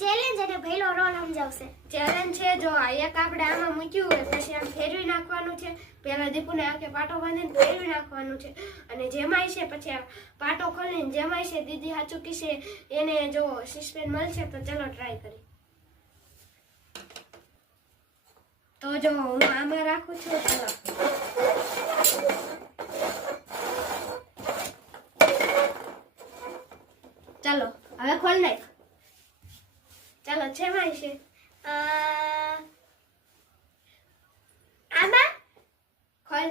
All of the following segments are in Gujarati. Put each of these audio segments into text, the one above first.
ચેલેન્જ અને પહેલો રોલ સમજાવશે. ચેલેન્જ છે જો આ એક આપણે આમાં મૂક્યું હોય પછી આમ ફેરવી નાખવાનું છે. પહેલા દીપુને આંખે પાટો બાંધીને ફેરવી નાખવાનું છે અને જેમાંય છે પછી આ પાટો ખોલીને જેમાંય છે દીદી સાચું કહેશે એને જો સસ્પેન્સ મળશે તો ચલો ટ્રાય કરી. તો જો હું આમાં રાખું છું. ચાલો હવે ખોલ નાખ. ચાલો જેમાંય છે આમાં ખોલ.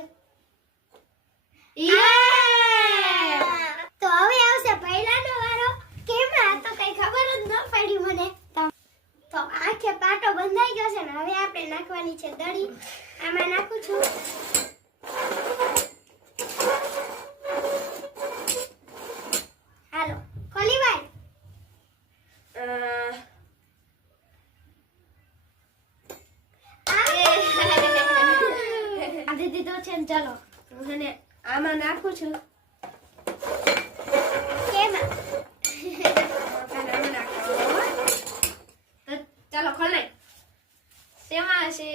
તો હવે આવશે પહેલાનો વારો. કેમ આ તો કઈ ખબર જ ન પડી મને. તો આંખે પાટો બંધાઈ ગયો છે ને હવે આપણે નાખવાની છે દડી. આમાં નાખું છું. હાલો ખોલી ભાઈ. આધી દીધો છે ને ચાલો હું એને આમાં નાખું છું. કેમાં આમાં નાખવાનું. તો ચાલો ખોલ નાખ. શેમાં હશે